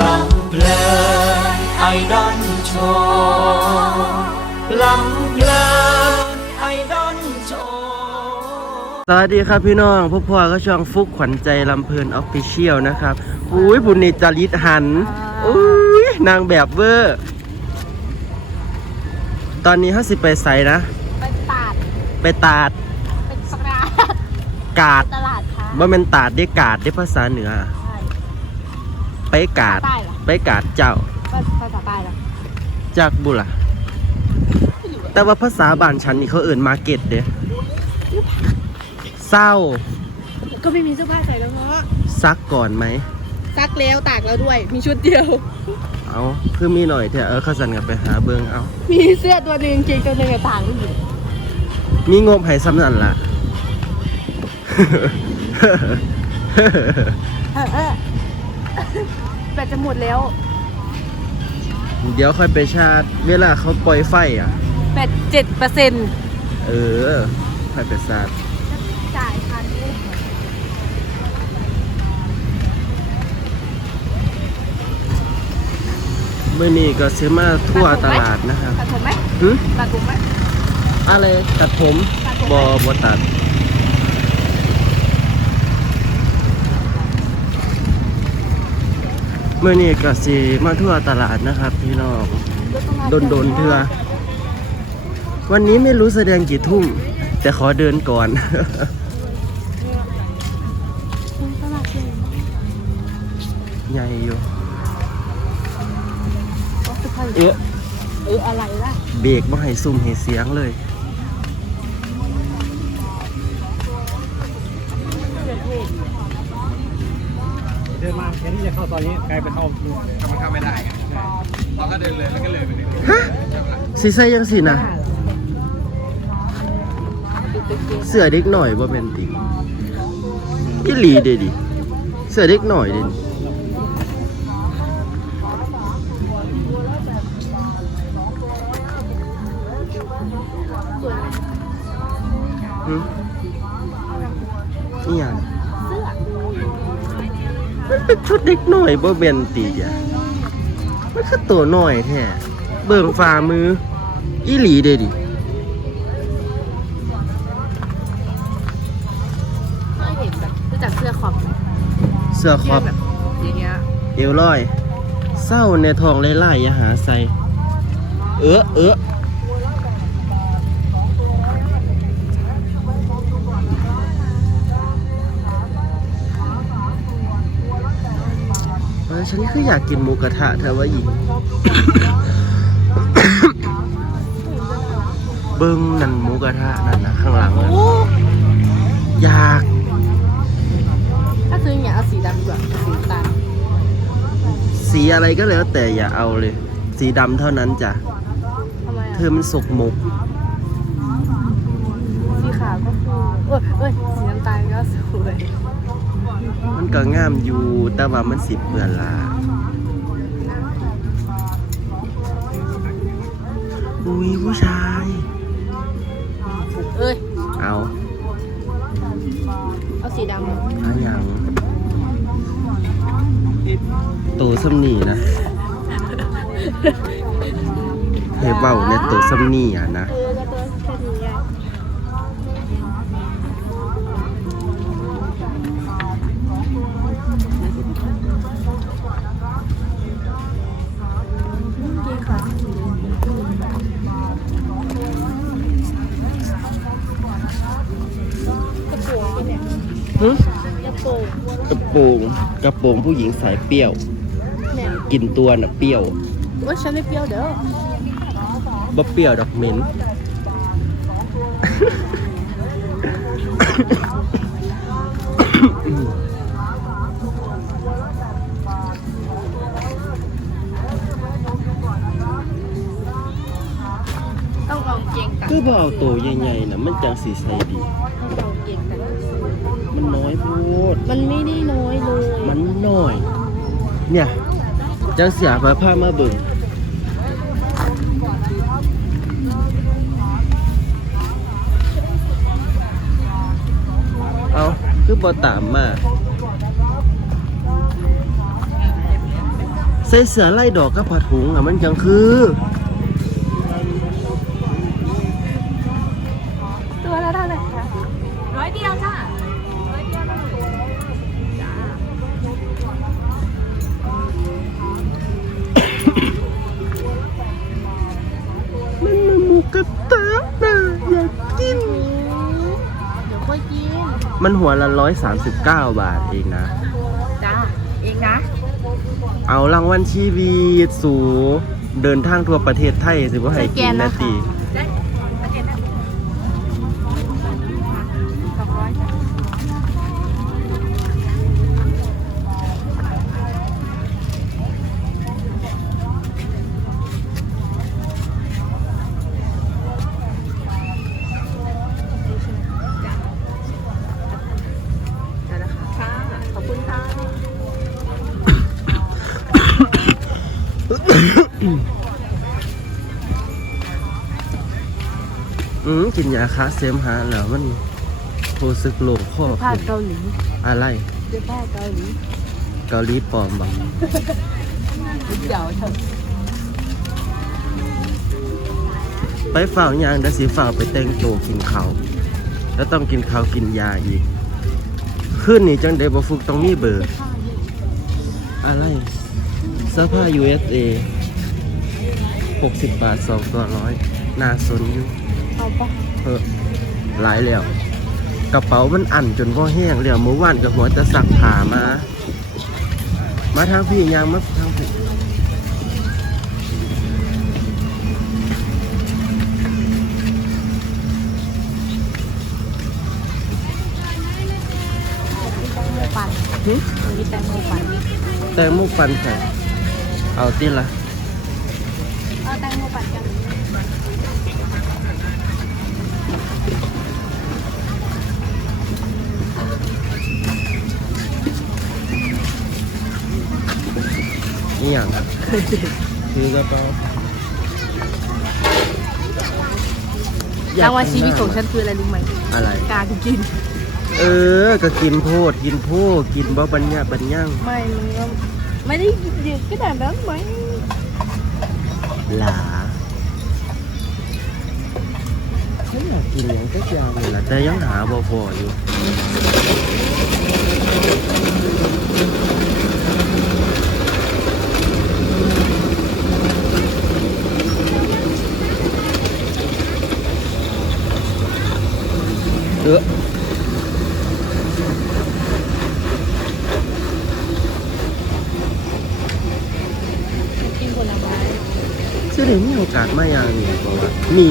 ลำเพลินไอดอนโชว์ลำเพลินไอดอนโชว์สวัสดีครับพี่น้องพวกพ่อก็ช่องฟุกขวัญใจลำเพลินออฟฟิเชียลนะครับ อุ้ยบุญนิจาริตหัน อุ้ยนางแบบเวอร์ ตอนนี้เขาสิไปใส่นะ ไปตาด ไปตาด เป็นสกาดกาดตลาดค่ะว่ามันตาดได้กาดได้ภาษาเหนือใช่ ไปกาด ใต้เหรอไปกาดเจ้า ภาษาใต้เหรอจากบุล่ะ แต่ว่าภาษาบ้านฉันนี่เขาเอื่นมาเก็ตเด้เศร้าก็ไม่มีเสื้อผ้าใส่แล้วเนาะซักก่อนไหม ซักแล้วตากแล้วด้วย มีชุดเดียว เอาคือมีหน่อยเถอะเออเขาสั่นกันไปหาเบิงเอา มีเสื้อตัวหนึ่งเกงตัวหนึ่งอะต่างกันอยู่มีงบให้ซ้ำนั่นล่ะ เออเออ แบตจะหมดแล้ว เดี๋ยวค่อยไปชาร์จเวลาเขาปล่อยไฟอะ แบตเจ็ดเปอร์เซ็นต์เออค่อยไปชาร์จจ่ายพันเองเมื่อนี้ก็ซื้อมาทั่วตลาดนะครับตัดผมไหมหึตัดผมไหมอะไรตัดผมตัดผมบอบอตัด เมื่อนี้ก็สิมาทั่วตลาดนะครับ พี่น้องโดนโดนๆเถื่อวันนี้ไม่รู้แสดงกี่ทุ่ม แต่ขอเดินก่อนตลาดใหญ่มากใหญ่อยู่โอ้สุพรรณเอ๊ะเอออะไรล่ะ เบรกบ่ให้ซุ่มให้เสียงเลย เดินมาแทนที่จะเข้าตอนนี้กลายเป็นเข้าก็มันเข้าไม่ได้ไงเราก็เดินเลยแล้วก็เลยไปเลยฮะสิใสยังสินะเสือเด็กหน่อยบ่เป็นติอีหลีเดดิเสือเด็กหน่อยเดดิหึนี่ ชุดเด็กหน่อยบ่เป็นติอะมันคือตัวหน่อยแท้เบิ่งฝ่ามือ อีหลีเดดิเคยเห็นแบบรู้จักเสื้อคอปไหมเสื้อครอบแบบอย่างเงี้ยเอวลอย เศร้าในทองไล่ๆอย่าหาใส่ เออเออเออ ฉันคืออยากกินหมูกระทะเธอว่าอีกเบิ้งนั่นหมูกระทะนั่นนะข้างหลังนั่นโอ้อยากถ้าซื้ออย่างเงี้ยเอาสีดำดีกว่าสีน้ำตาลสีอะไรก็แล้วแต่อย่าเอาเลย สีดำเท่านั้นจ้ะ ทำไมเธอะอมันสกมก สีขาวก็คือเอ้ยเอ้ยสีน้ำตาลก็สวย มันก็งามอยู่ แต่ว่ามันสิเปื้อนละอุ้ยผู้ชาย เอ้ย เอาเอาสีดำเอาอย่างตัวซ้ำนี่นะเฮ้ยเบ้าในตัวซ้ำนี่อะนะ เออก็ตัวแค่นี้อะดีค่ะกระโปรงเป็นเนี่ย หึ กระโปรง กระโปรงกระโปรงผู้หญิงสายเปรี้ยวเนี่ยกินตัวน่ะเปรี้ยวว่าฉันไม่เปรี้ยวเด้อบ่เปรี้ยวดอกเหม็น ต้องเอาเกงกันคือบ่เอาตัวใหญ่ๆนะมันจังสีใส่ดี ต้องเอาเกงกัน มันน้อยโพดมันไม่ได้น้อยเลยมันน้อย เนี่ยจังเสียพาผ้ามาเบิ่งเอาคือบ่ตามมาใส่เสื้อไล่ดอกกับผ้าถุงอะมันจังคือตัวละเท่าไหร่คะร้อยเดียวจ้า มันหัวละร้อยสามสิบเก้าบาทเองนะ จ้าเองนะ เอารางวัลชีวิตสู เดินทางทั่วประเทศไทยสิว่าให้กินนะตี อืมกินยาคาเซมหาแล้วมันรู้สึกโล่งคอผ้าขึ้นเกาหลีอะไร เสื้อผ้าเกาหลีเกาหลีปลอมบ่เดี๋ยวเถอะไปเฝ้ายางเดี๋ยวสิเฝ้าไปแต่งตัวกินข้าวแล้วต้องกินข้าวกินยาอีกขึ้นนี่จังเดบ่ฟุกต้องมีเบอร์ อะไรเสื้อผ้า USA 60 บาท 2 ตัวร้อยน่าสนอยู่ เอาปะเออหลายแล้วกระเป๋ามันอั่นจนพ่อแห้งแล้วเมื่อวานกับหัวจะสักผ่ามา มาทางพี่ยางมาทางพี่ปั่นหึมีแตงโมปั่นแตงโมปันใส่เอาติละ เอาแตงโมปั่นกัน นี่ อย่างครับคือกระเป๋ารางวัลชีวิตของฉันคืออะไรรู้ไหมอะไร การกิน เออ ก็กินโพดกินโพดกินบ่บัญญาบัญญังไม่มันก็ไม่ได้เยอะขนาดนั้นไหมหลาฉันอยากกินอย่างสักอย่างเลยล่ะแต่ยังหาบ่พออยู่ เออ กินผลไม้ ซึ่งเดี๋ยวมีโอกาสมาอย่างนี้บอกว่ามี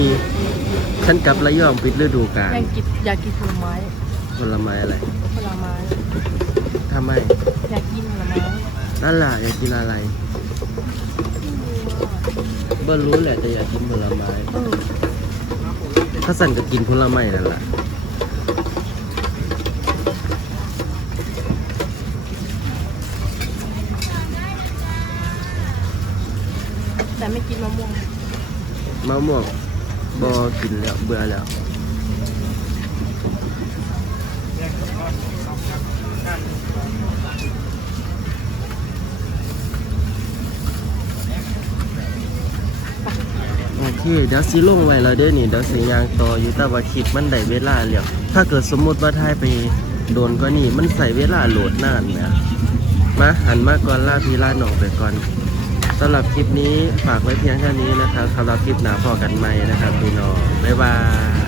ฉันกลับระยองปิดฤดูกาลอยากกินอยากกินผลไม้ผลไม้อะไรผลไม้ทำไมอยากกินผลไม้นั่นล่ะอยากกินอะไรเบ่รู้แหละแต่อยากกินผลไม้เออถ้าสั่นก็กินผลไม้นั่นแหละ ไม่กินมะม่วงมะม่วงบอกินแล้วเบื่อแล้วโอเคเดี๋ยวสิลงไว้แล้วเด้อนี่เดี๋ยวสิยางต่ออยู่แต่ว่าคลิปมันได้เวลาแล้วถ้าเกิดสมมุติว่าถ่ายไปโดนก็นี่มันใส่เวลาโหลดนานนะมาหันมาก่อนล่าพี่ลาหนองไปก่อน สำหรับคลิปนี้ฝากไว้เพียงแค่นี้นะครับสำหรับคลิปหนาพอกันไหมนะครับพี่น้องบ๊ายบาย